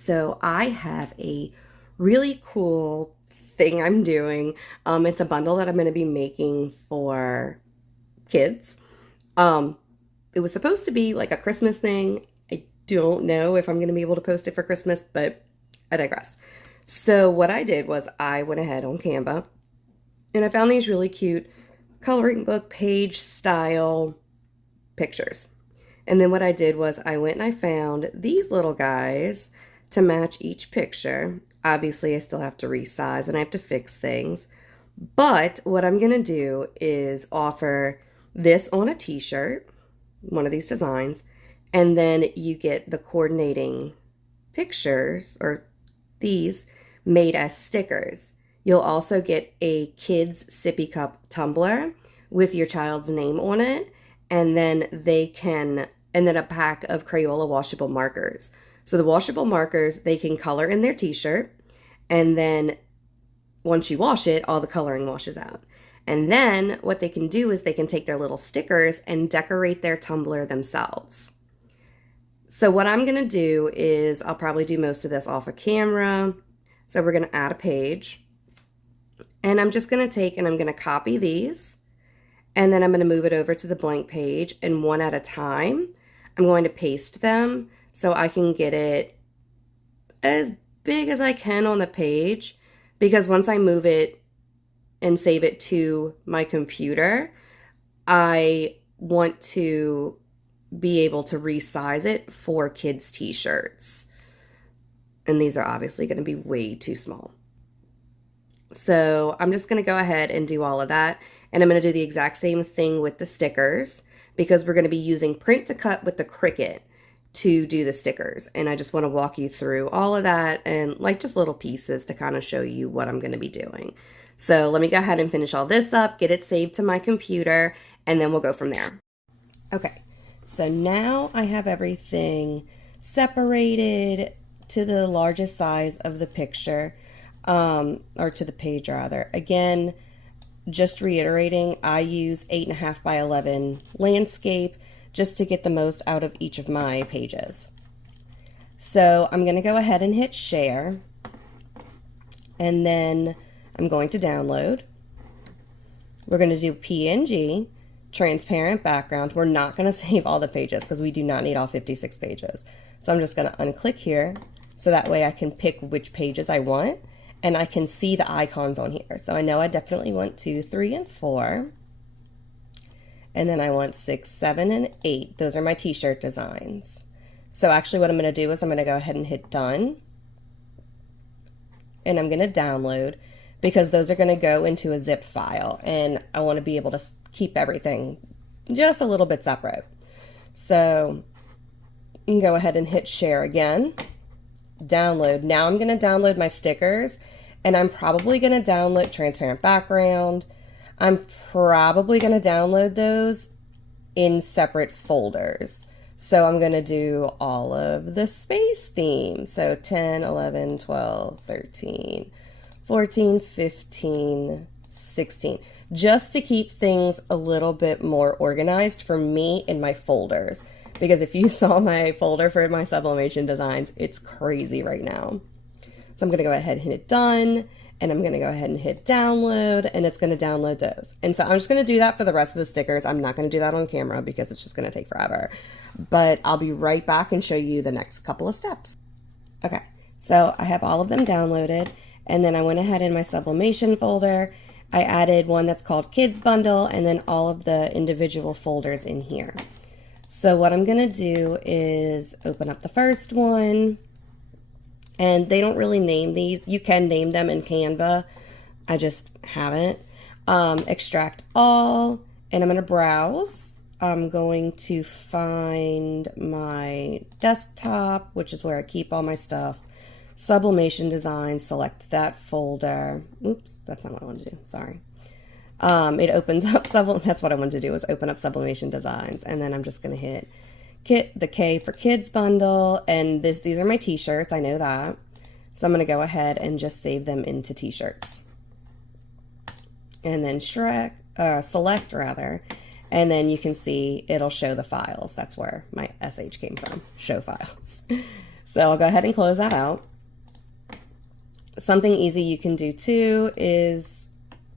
So I have a really cool thing I'm doing. It's a bundle that I'm going to be making for kids. Um, it was supposed to be like a Christmas thing. I don't know if I'm going to be able to post it for Christmas, but I digress. So what I did was I went ahead on Canva and I found these really cute coloring book page style pictures. And then what I did was I went and I found these little guys to match each picture. Obviously, I still have to resize and I have to fix things. But what I'm going to do is offer this on a t-shirt, one of these designs, and then you get the coordinating pictures or these made as stickers. You'll also get a kid's sippy cup tumbler with your child's name on it, and then a pack of Crayola washable markers. So the washable markers, they can color in their t-shirt, and then once you wash it, all the coloring washes out. And then what they can do is they can take their little stickers and decorate their tumbler themselves. So what I'm gonna do is I'll probably do most of this off of camera. So we're gonna add a page. And I'm just gonna take and I'm gonna copy these. And then I'm gonna move it over to the blank page, and one at a time, I'm going to paste them so I can get it as big as I can on the page, because once I move it and save it to my computer, I want to be able to resize it for kids' t-shirts. And these are obviously going to be way too small. So I'm just going to go ahead and do all of that. And I'm going to do the exact same thing with the stickers, because we're going to be using print to cut with the Cricut to do the stickers. And I just want to walk you through all of that and like just little pieces to kind of show you what I'm going to be doing. So let me go ahead and finish all this up, get it saved to my computer, and then we'll go from there. Okay, so now I have everything separated to the largest size of the picture, or to the page rather. Again, just reiterating, I use 8.5 by 11 landscape just to get the most out of each of my pages. So I'm going to go ahead and hit share, and then I'm going to download. We're going to do PNG, transparent background. We're not going to save all the pages because we do not need all 56 pages. So I'm just going to unclick here so that way I can pick which pages I want, and I can see the icons on here. So I know I definitely want 2, 3, and 4. And then I want 6, 7, and 8. Those are my t-shirt designs. So actually what I'm going to do is I'm going to go ahead and hit done. And I'm going to download, because those are going to go into a zip file. And I want to be able to keep everything just a little bit separate. So you can go ahead and hit share again. Download. Now I'm going to download my stickers, and I'm probably going to download transparent background. I'm probably going to download those in separate folders. So I'm going to do all of the space themes. So 10, 11, 12, 13, 14, 15, 16. Just to keep things a little bit more organized for me in my folders. Because if you saw my folder for my sublimation designs, it's crazy right now. So I'm going to go ahead and hit done, and I'm going to go ahead and hit download, and it's going to download those. And so I'm just going to do that for the rest of the stickers. I'm not going to do that on camera because it's just going to take forever. But I'll be right back and show you the next couple of steps. Okay, so I have all of them downloaded, and then I went ahead in my sublimation folder. I added one that's called Kids Bundle, and then all of the individual folders in here. So what I'm going to do is open up the first one, and they don't really name these. You can name them in Canva. I just haven't. Extract all, and I'm going to browse. I'm going to find my desktop, which is where I keep all my stuff. Sublimation design, select that folder. Oops, that's not what I want to do. Sorry. It opens up that's what I wanted to do, was open up sublimation designs, and then I'm just going to hit the K for Kids Bundle, and these are my t-shirts. I know that. So I'm going to go ahead and just save them into t-shirts. And then select rather, and then you can see it'll show the files. That's where my SH came from, show files. So I'll go ahead and close that out. Something easy you can do too is,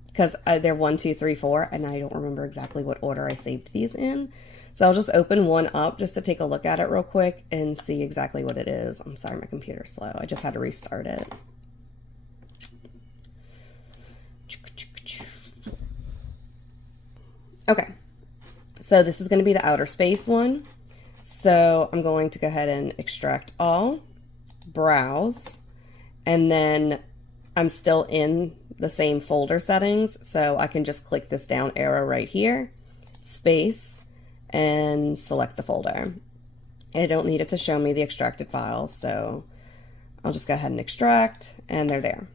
because they're 1, 2, 3, 4, and I don't remember exactly what order I saved these in. So I'll just open one up just to take a look at it real quick and see exactly what it is. I'm sorry, my computer's slow. I just had to restart it. Okay, so this is going to be the outer space one. So I'm going to go ahead and extract all, browse, and then I'm still in the same folder settings, so I can just click this down arrow right here, space, and select the folder. I don't need it to show me the extracted files, so I'll just go ahead and extract, and they're there.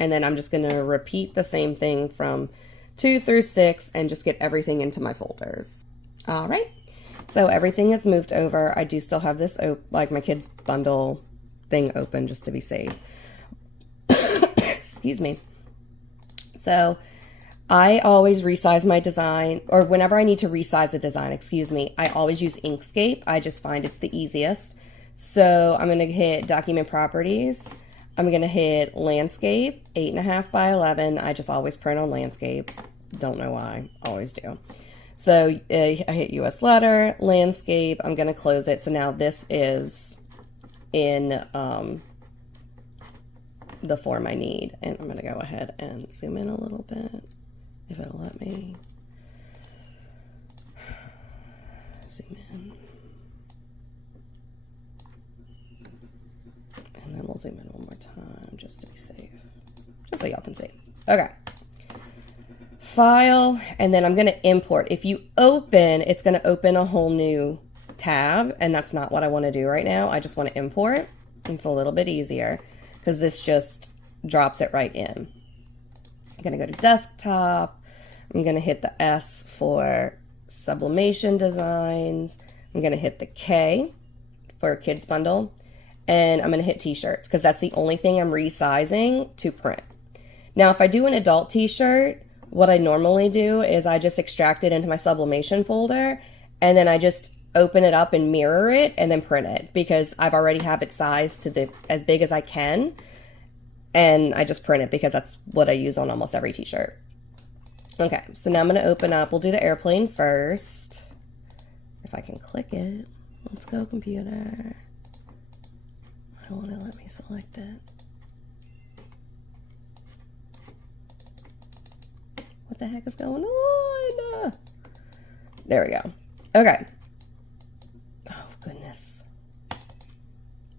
And then I'm just going to repeat the same thing from 2 through 6 and just get everything into my folders. All right, so everything is moved over. I do still have this, like my kids bundle thing open just to be safe. Excuse me. So I always resize my design, or whenever I need to resize a design, excuse me, I always use Inkscape. I just find it's the easiest. So I'm going to hit Document Properties. I'm going to hit Landscape, 8.5 by 11. I just always print on Landscape. Don't know why. Always do. So I hit US Letter, Landscape. I'm going to close it. So now this is in the form I need. And I'm going to go ahead and zoom in a little bit, if it'll let me. Zoom in. And then we'll zoom in one more time just to be safe. Just so y'all can see. Okay. File, and then I'm going to import. If you open, it's going to open a whole new tab, and that's not what I want to do right now. I just want to import. It's a little bit easier because this just drops it right in. I'm going to go to desktop. I'm going to hit the S for sublimation designs. I'm going to hit the K for kids bundle, and I'm going to hit t-shirts because that's the only thing I'm resizing to print. Now, if I do an adult t-shirt, what I normally do is I just extract it into my sublimation folder, and then I just open it up and mirror it and then print it because I've already have it sized to as big as I can, and I just print it because that's what I use on almost every t-shirt. Okay, so now I'm going to open up. We'll do the airplane first. If I can click it. Let's go, computer. I don't want to let me select it. What the heck is going on? There we go. Okay. Oh, goodness. Am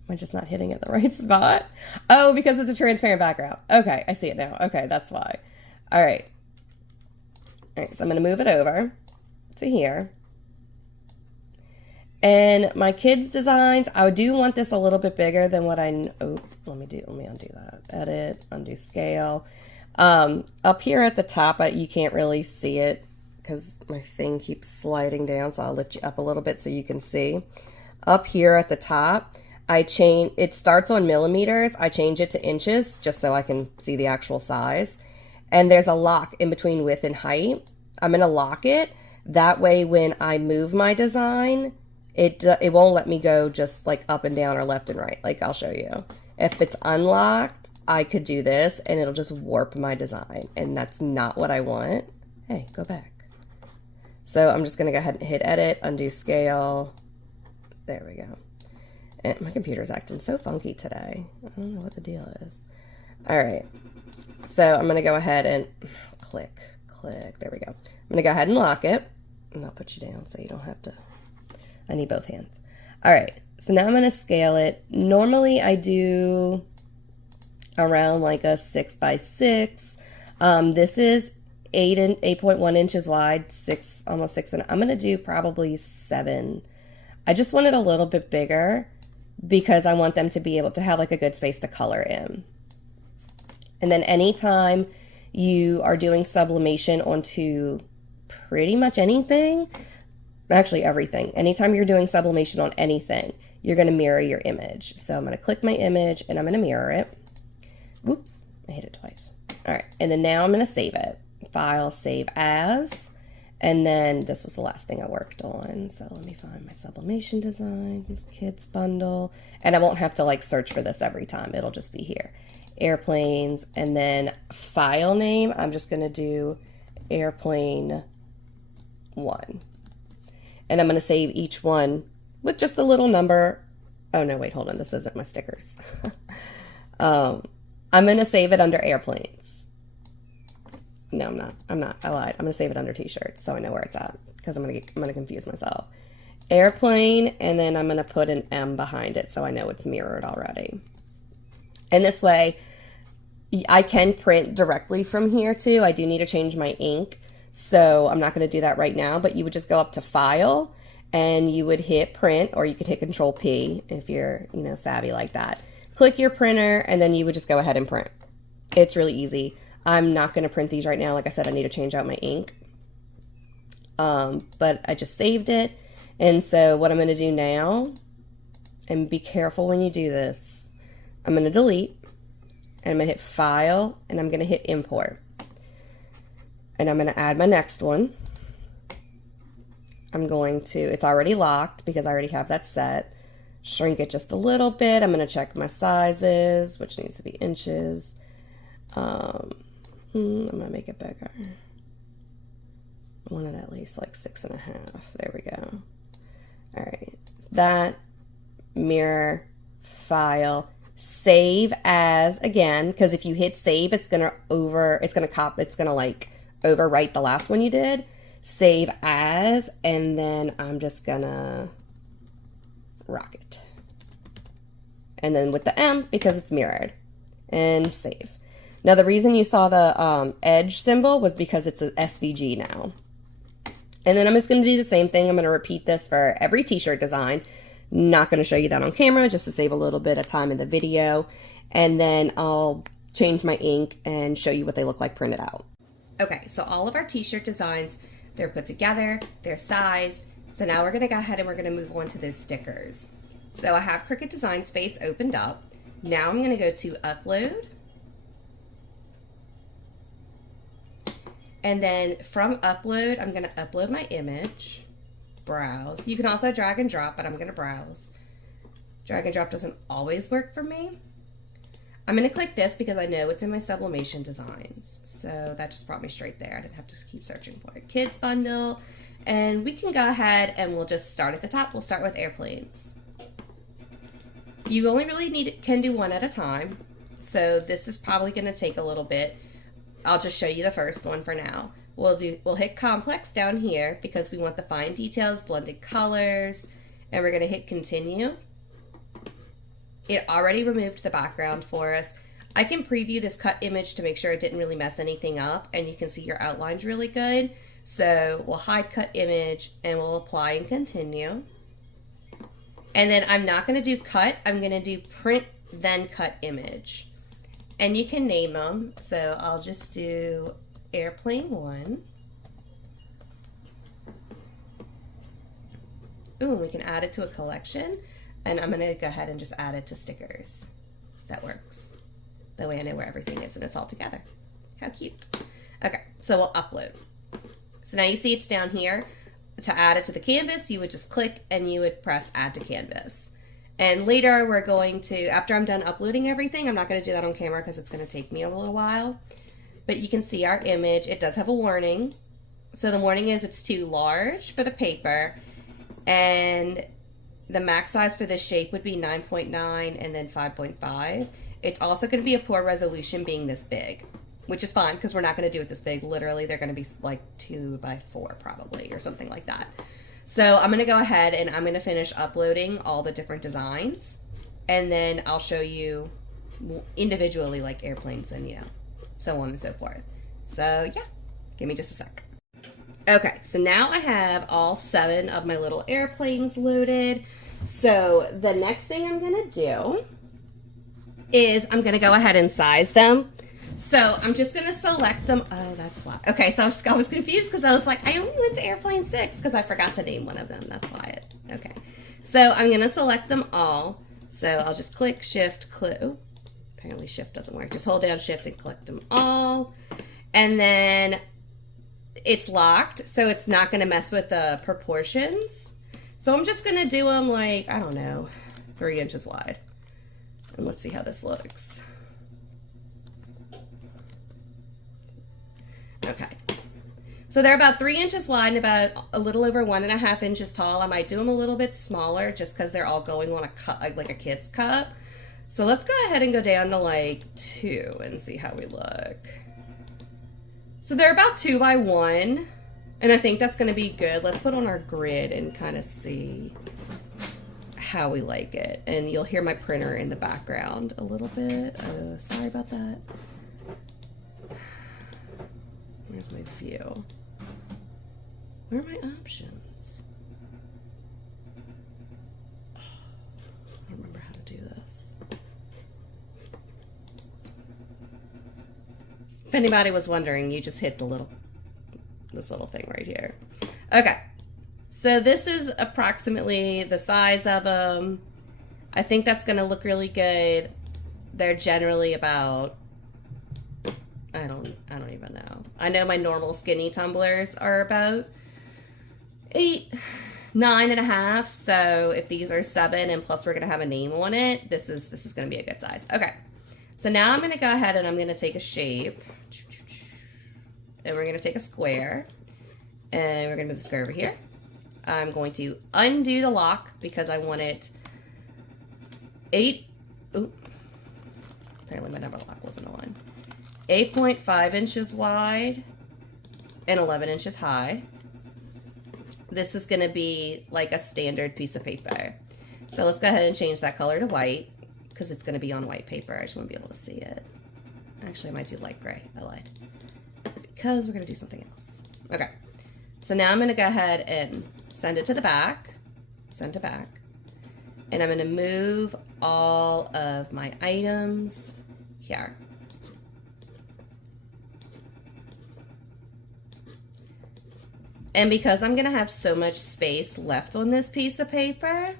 I just not hitting it the right spot? Oh, because it's a transparent background. Okay, I see it now. Okay, that's why. All right. All right, so I'm going to move it over to here. And my kids' designs, I do want this a little bit bigger than what oh, let me undo that. Edit, undo scale. Up here at the top, you can't really see it because my thing keeps sliding down, so I'll lift you up a little bit so you can see. Up here at the top, it starts on millimeters. I change it to inches just so I can see the actual size. And there's a lock in between width and height. I'm going to lock it. That way when I move my design, it won't let me go just like up and down or left and right. Like I'll show you. If it's unlocked, I could do this and it'll just warp my design, and that's not what I want. Hey, go back. So I'm just going to go ahead and hit edit, undo scale. There we go. And my computer's acting so funky today. I don't know what the deal is. All right. So I'm going to go ahead and click. There we go. I'm going to go ahead and lock it, and I'll put you down so you don't have to. I need both hands. All right. So now I'm going to scale it. Normally I do around like a 6 by 6. This is 8.1 inches wide, almost 6, and I'm gonna do probably 7. I just want it a little bit bigger because I want them to be able to have like a good space to color in. And then anytime you are doing sublimation onto pretty much anything, actually everything, anytime you're doing sublimation on anything, you're gonna mirror your image. So I'm gonna click my image and I'm gonna mirror it. Oops, I hit it twice. All right, and then now I'm going to save it. File, save as, And then this was the last thing I worked on. So let me find my sublimation designs, kids bundle. And I won't have to like search for this every time. It'll just be here. Airplanes, and then file name. I'm just going to do airplane 1. And I'm going to save each one with just a little number. Oh no, wait, hold on. This isn't my stickers. I'm going to save it under airplanes. No, I'm not. I lied. I'm going to save it under t-shirts so I know where it's at, because I'm going to confuse myself. Airplane, and then I'm going to put an M behind it so I know it's mirrored already. And this way I can print directly from here too. I do need to change my ink, so I'm not going to do that right now, but you would just go up to File and you would hit Print, or you could hit Control P if you're, you know, savvy like that. Click your printer, and then you would just go ahead and print. It's really easy. I'm not going to print these right now. Like I said, I need to change out my ink. But I just saved it. And so what I'm going to do now, and be careful when you do this, I'm going to delete, and I'm going to hit File, and I'm going to hit Import. And I'm going to add my next one. I'm going to, it's already locked because I already have that set. Shrink it just a little bit. I'm going to check my sizes, which needs to be inches. I'm going to make it bigger. I want it at least like 6.5. There we go. All right. So that, mirror, file, save as again, because if you hit save, it's going to like overwrite the last one you did. Save as, and then I'm just going to rock it. And then with the M, because it's mirrored, and save. Now the reason you saw the edge symbol was because it's an SVG now. And then I'm just going to do the same thing. I'm going to repeat this for every t-shirt design. Not going to show you that on camera, just to save a little bit of time in the video. And then I'll change my ink and show you what they look like printed out. Okay, so all of our t-shirt designs, they're put together, they're sized. So now we're going to go ahead and we're going to move on to the stickers. So I have Cricut Design Space opened up. Now I'm going to go to Upload. And then from Upload, I'm going to upload my image. Browse. You can also drag and drop, but I'm going to browse. Drag and drop doesn't always work for me. I'm going to click this because I know it's in my sublimation designs. So that just brought me straight there. I didn't have to keep searching for it. Kids bundle. And we can go ahead and we'll just start at the top. We'll start with airplanes. You only really can do one at a time. So this is probably going to take a little bit. I'll just show you the first one for now. We'll hit complex down here because we want the fine details, blended colors, and we're going to hit continue. It already removed the background for us. I can preview this cut image to make sure it didn't really mess anything up, and you can see your outlines really good. So we'll hide cut image and we'll apply and continue. And then I'm not going to do cut, I'm going to do print then cut image. And you can name them. So I'll just do airplane 1. Ooh, we can add it to a collection. And I'm going to go ahead and just add it to stickers. That works. That way I know where everything is and it's all together. How cute. Okay, so we'll upload. So now you see it's down here. To add it to the canvas, you would just click and you would press add to canvas. And later we're going to, after I'm done uploading everything, I'm not going to do that on camera because it's going to take me a little while. But you can see our image. It does have a warning. So the warning is it's too large for the paper. And the max size for this shape would be 9.9 and then 5.5. It's also going to be a poor resolution being this big, which is fine because we're not going to do it this big. Literally, they're going to be like 2x4 probably or something like that. So I'm going to go ahead and I'm going to finish uploading all the different designs. And then I'll show you individually like airplanes and, you know, so on and so forth. So yeah, give me just a sec. Okay, so now I have all 7 of my little airplanes loaded. So the next thing I'm gonna do is I'm gonna go ahead and size them. So I'm just gonna select them. Oh, that's why. Okay, so I was confused because I was like, I only went to airplane 6 because I forgot to name one of them. That's why okay. So I'm gonna select them all. So I'll just click shift, click. Oh, apparently shift doesn't work. Just hold down shift and click them all. And then it's locked, so it's not gonna mess with the proportions. So I'm just gonna do them like, I don't know, 3 inches wide. And let's see how this looks. Okay. So they're about 3 inches wide and about a little over 1.5 inches tall. I might do them a little bit smaller just because they're all going on a cut, like a kid's cup. So let's go ahead and go down to like 2 and see how we look. So they're about 2 by 1, and I think that's going to be good. Let's put on our grid and kind of see how we like it. And you'll hear my printer in the background a little bit. Sorry about that. Where's my view? Where are my options? I don't remember how to do this. If anybody was wondering, you just hit this little thing right here. Okay, so this is approximately the size of them. I think that's gonna look really good. They're generally about, I don't even know. I know my normal skinny tumblers are about 8, 9.5. So if these are 7 and plus we're gonna have a name on it, this is gonna be a good size. Okay, so now I'm gonna go ahead and I'm gonna take a shape, and we're gonna take a square, and we're gonna move the square over here. I'm going to undo the lock because I want it 8. Oop, apparently my number lock wasn't on. 8.5 inches wide and 11 inches high. This is gonna be like a standard piece of paper. So let's go ahead and change that color to white because it's gonna be on white paper. I just wanna be able to see it. Actually, I might do light gray, I lied. Because we're gonna do something else. Okay, so now I'm gonna go ahead and send it to the back, send to back. And I'm gonna move all of my items here. And because I'm gonna have so much space left on this piece of paper,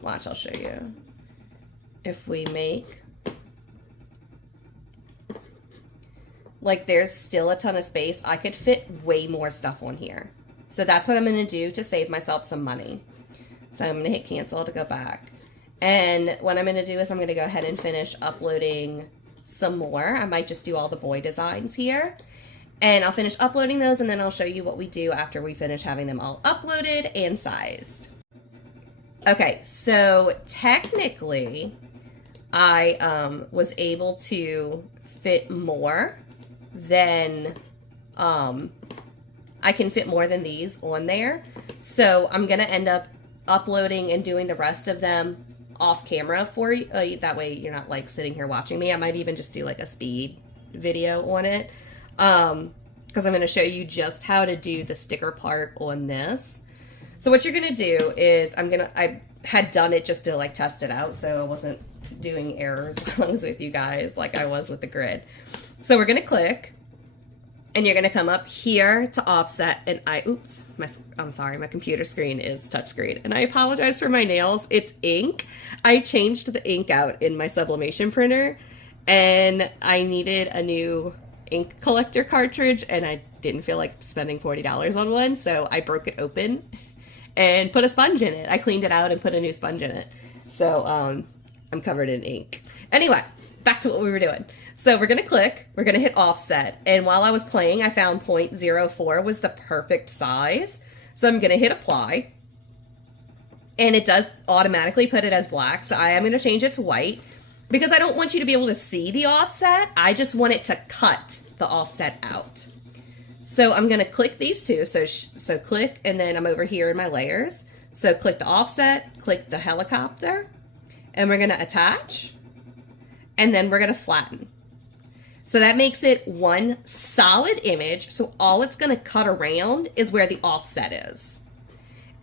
watch, I'll show you. If we make, like, there's still a ton of space, I could fit way more stuff on here. So that's what I'm gonna do to save myself some money. So I'm gonna hit cancel to go back. And what I'm gonna do is I'm gonna go ahead and finish uploading some more. I might just do all the boy designs here. And I'll finish uploading those, and then I'll show you what we do after we finish having them all uploaded and sized. Okay, so technically, I was able to fit more than, I can fit more than these on there. So I'm gonna end up uploading and doing the rest of them off camera for you. That way you're not like sitting here watching me. I might even just do like a speed video on it. Because I'm going to show you just how to do the sticker part on this. So what you're going to do is I had done it just to like test it out, so I wasn't doing errors while I was with you guys like I was with the grid. So we're going to click, and you're going to come up here to offset, and I'm sorry, my computer screen is touchscreen, and I apologize for my nails. It's ink. I changed the ink out in my sublimation printer, and I needed a new ink collector cartridge, and I didn't feel like spending $40 on one, so I broke it open and put a sponge in it. I cleaned it out and put a new sponge in it. So I'm covered in ink. Anyway, back to what we were doing. So we're gonna click, we're gonna hit offset, and while I was playing, I found 0.04 was the perfect size. So I'm gonna hit apply, and it does automatically put it as black, so I am gonna change it to white. Because I don't want you to be able to see the offset, I just want it to cut the offset out. So I'm gonna click these two, so click, and then I'm over here in my layers. So click the offset, click the helicopter, and we're gonna attach, and then we're gonna flatten. So that makes it one solid image, so all it's gonna cut around is where the offset is.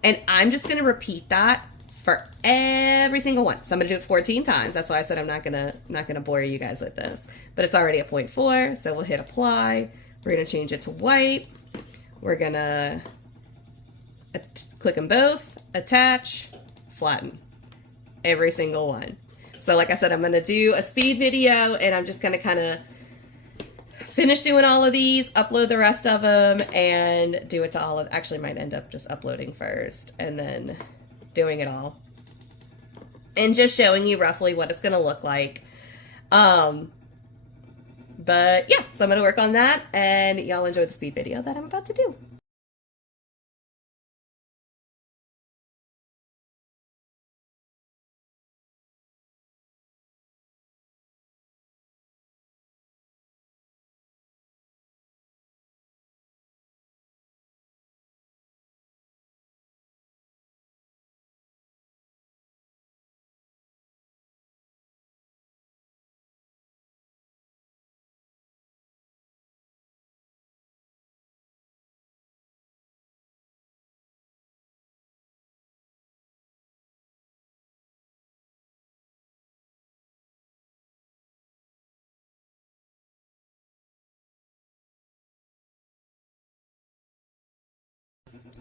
And I'm just gonna repeat that for every single one. So I'm gonna do it 14 times. That's why I said I'm not gonna bore you guys with this. But it's already at 0.4, so we'll hit apply. We're gonna change it to white. We're gonna click them both, attach, flatten. Every single one. So like I said, I'm gonna do a speed video, and I'm just gonna kind of finish doing all of these, upload the rest of them, and do it to all of, actually might end up just uploading first and then doing it all. And just showing you roughly what it's going to look like. But yeah, so I'm going to work on that, and y'all enjoy the speed video that I'm about to do.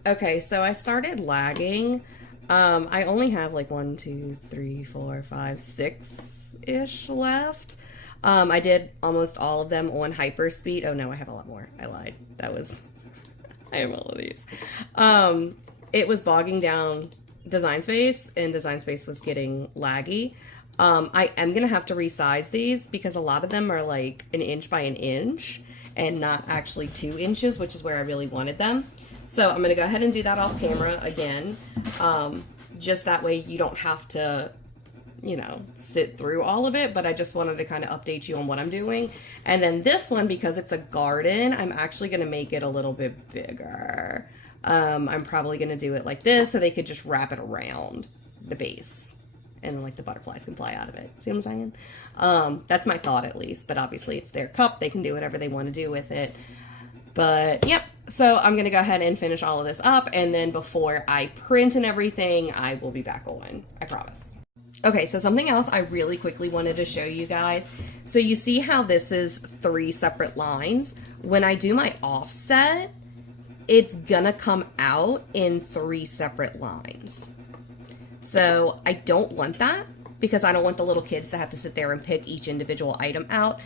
Okay, so I started lagging. I only have like 1, 2, 3, 4, 5, 6-ish left. I did almost all of them on hyperspeed. Oh no, I have a lot more. I lied. That was, I have all of these. It was bogging down Design Space, and Design Space was getting laggy. I am gonna have to resize these because a lot of them are like 1 inch by 1 inch and not actually 2 inches, which is where I really wanted them. So I'm gonna go ahead and do that off camera again. Just that way you don't have to, you know, sit through all of it, but I just wanted to kind of update you on what I'm doing. And then this one, because it's a garden, I'm actually gonna make it a little bit bigger. I'm probably gonna do it like this so they could just wrap it around the base. And then like the butterflies can fly out of it. See what I'm saying? That's my thought at least, but obviously it's their cup. They can do whatever they want to do with it. But yep, so I'm going to go ahead and finish all of this up, and then before I print and everything, I will be back on, I promise. Okay, so something else I really quickly wanted to show you guys. So you see how this is 3 separate lines? When I do my offset, it's gonna come out in 3 separate lines. So I don't want that because I don't want the little kids to have to sit there and pick each individual item out.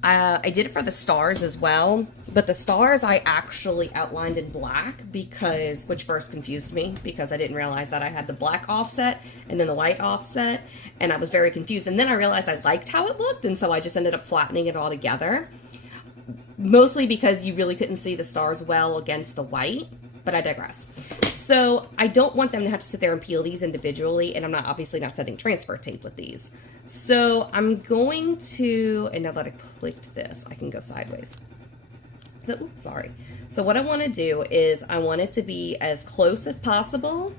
I did it for the stars as well, but the stars I actually outlined in black because, which first confused me because I didn't realize that I had the black offset and then the white offset, and I was very confused. And then I realized I liked how it looked, and so I just ended up flattening it all together. Mostly because you really couldn't see the stars well against the white, but I digress. So I don't want them to have to sit there and peel these individually, and I'm not obviously not setting transfer tape with these. So I'm going to, and now that I clicked this, I can go sideways. So, oops, sorry. So what I want to do is I want it to be as close as possible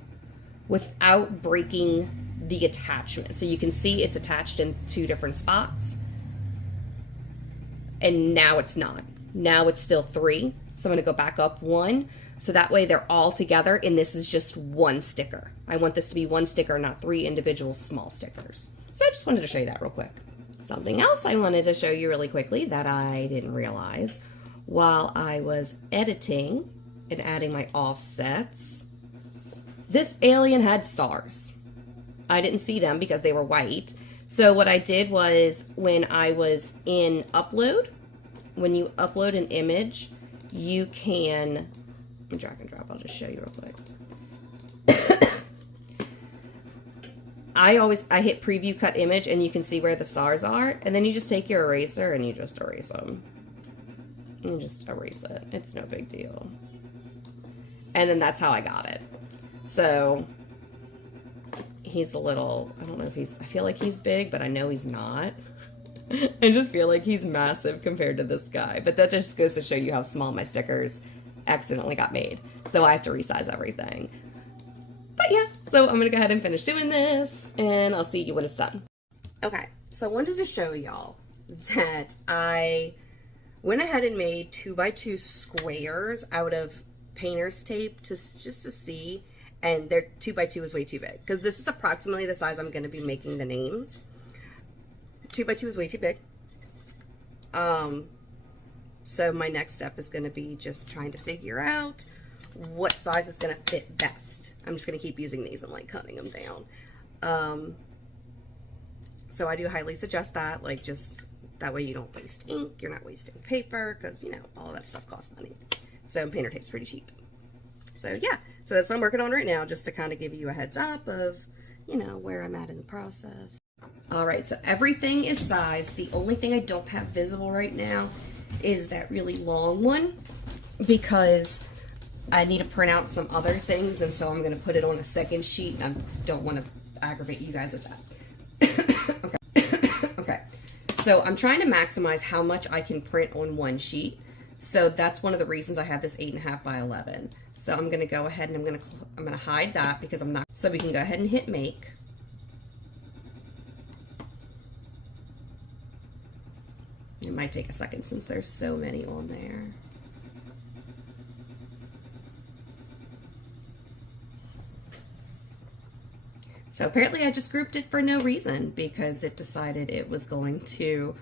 without breaking the attachment. So you can see it's attached in 2 different spots. And now it's not. Now it's still 3. So I'm going to go back up 1. So that way they're all together, and this is just 1 sticker. I want this to be 1 sticker, not 3 individual small stickers. So I just wanted to show you that real quick. Something else I wanted to show you really quickly that I didn't realize while I was editing and adding my offsets, this alien had stars. I didn't see them because they were white. So what I did was when I was in upload, when you upload an image, you can, drag and drop, I'll just show you real quick. I hit preview cut image and you can see where the stars are, and then you just take your eraser and you just erase them. You just erase it. It's no big deal. And then that's how I got it. So he's a little, I don't know if he's, I feel like he's big, but I know he's not. I just feel like he's massive compared to this guy. But that just goes to show you how small my stickers accidentally got made. So I have to resize everything. But yeah, so I'm gonna go ahead and finish doing this, and I'll see you when it's done. Okay, so I wanted to show y'all that I went ahead and made 2x2 squares out of painter's tape just to see, and their 2x2 is way too big because this is approximately the size I'm gonna be making the names. 2x2 is way too big. So my next step is gonna be just trying to figure out what size is going to fit best. I'm just going to keep using these and like cutting them down. So I do highly suggest that, like, just That way you don't waste ink, you're not wasting paper, because, you know, all that stuff costs money. So painter tape's pretty cheap. So yeah, so that's what I'm working on right now, just to kind of give you a heads up of, you know, where I'm at in the process. All right, so everything is sized. The only thing I don't have visible right now is that really long one, because I need to print out some other things, and so I'm going to put it on a second sheet, and I don't want to aggravate you guys with that. Okay, so I'm trying to maximize how much I can print on one sheet. So that's one of the reasons I have this 8.5 by 11. So I'm going to go ahead and I'm going to hide that, because I'm not. So we can go ahead and hit make. It might take a second since there's so many on there. So apparently I just grouped it for no reason, because it decided it was going to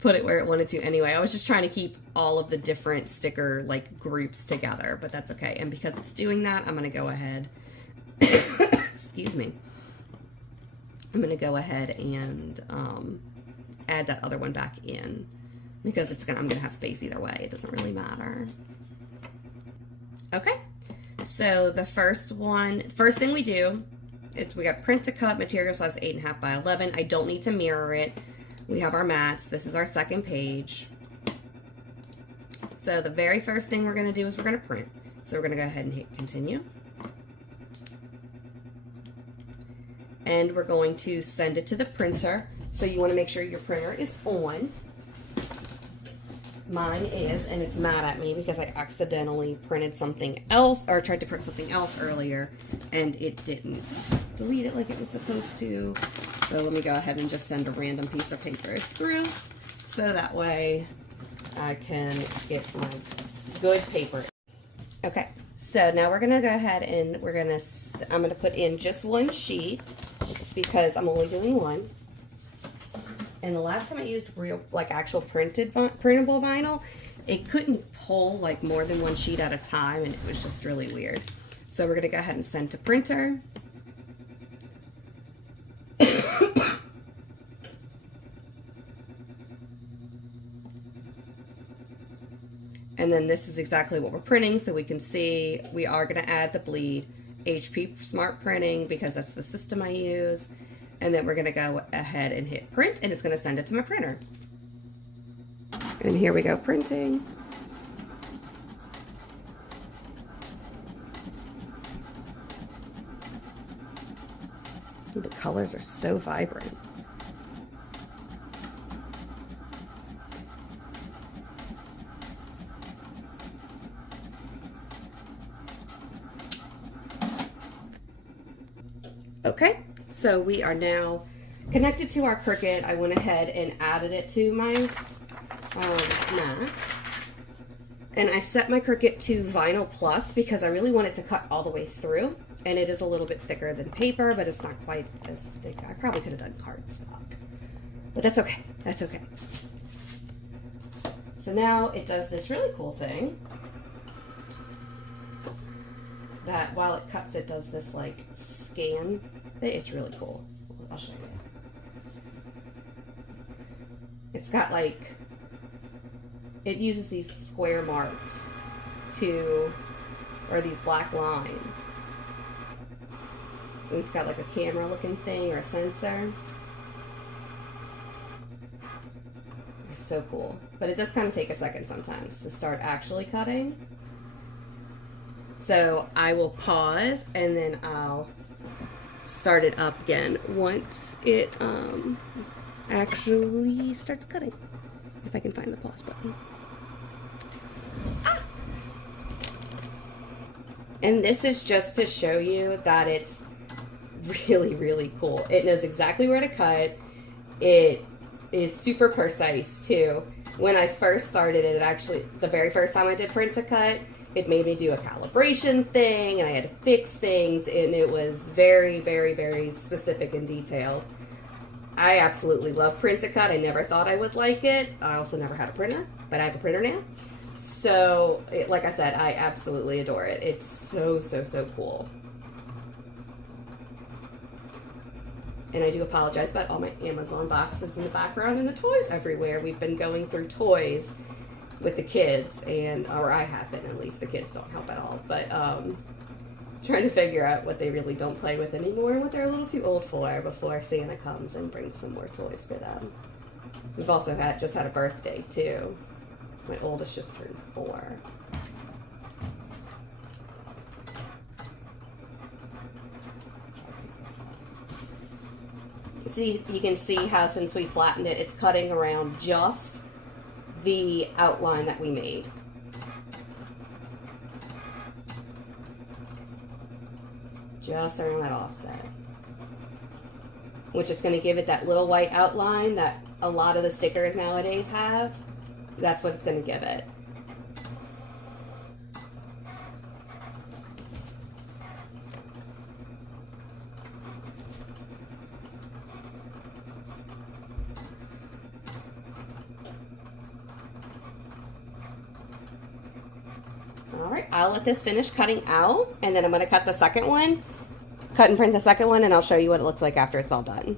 put it where it wanted to anyway. I was just trying to keep all of the different sticker like groups together, but that's okay. And because it's doing that, I'm going to go ahead, excuse me, I'm going to go ahead and add that other one back in, because I'm going to have space either way. It doesn't really matter. Okay, so the first thing we do, we got print to cut, material size 8.5 by 11. I don't need to mirror it. We have our mats. This is our second page. So the very first thing we're going to do is we're going to print. So we're going to go ahead and hit continue. And we're going to send it to the printer. So you want to make sure your printer is on. Mine is, and it's mad at me because I accidentally printed something else, or tried to print something else earlier, and it didn't delete it like it was supposed to. So let me go ahead and just send a random piece of paper through, so that way I can get my good paper. Okay, so now we're gonna go ahead and I'm gonna put in just one sheet, because I'm only doing one. And the last time I used real, like actual printable vinyl, it couldn't pull like more than one sheet at a time, and it was just really weird. So we're gonna go ahead and send to printer. And then this is exactly what we're printing, so we can see we are gonna add the bleed, HP Smart Printing, because that's the system I use. And then we're going to go ahead and hit print, and it's going to send it to my printer. And here we go, printing. The colors are so vibrant. Okay. So we are now connected to our Cricut. I went ahead and added it to my mat. And I set my Cricut to Vinyl Plus because I really want it to cut all the way through. And it is a little bit thicker than paper, but it's not quite as thick. I probably could have done cardstock, but that's okay. That's okay. So now it does this really cool thing that while it cuts, it does this like scan. It's really cool. I'll show you. It's got like, it uses these square marks or these black lines. And it's got like a camera looking thing or a sensor. It's so cool. But it does kind of take a second sometimes to start actually cutting. So I will pause and then I'll start it up again once it actually starts cutting. If I can find the pause button. Ah! And this is just to show you that it's really, really cool. It knows exactly where to cut. It is super precise too. When I first started it, actually, the very first time I did print to cut, it made me do a calibration thing, and I had to fix things, and it was very, very, very specific and detailed. I absolutely love print to cut. I never thought I would like it. I also never had a printer, but I have a printer now. So, like I said, I absolutely adore it. It's so, so, so cool. And I do apologize about all my Amazon boxes in the background and the toys everywhere. We've been going through toys with the kids, or I have been, at least. The kids don't help at all. But trying to figure out what they really don't play with anymore and what they're a little too old for before Santa comes and brings some more toys for them. We've also just had a birthday too. My oldest just turned 4. See, you can see how since we flattened it, it's cutting around just the outline that we made. Just around that offset. Which is going to give it that little white outline that a lot of the stickers nowadays have. That's what it's going to give it. All right, I'll let this finish cutting out, and then I'm going to cut the second one, cut and print the second one, and I'll show you what it looks like after it's all done.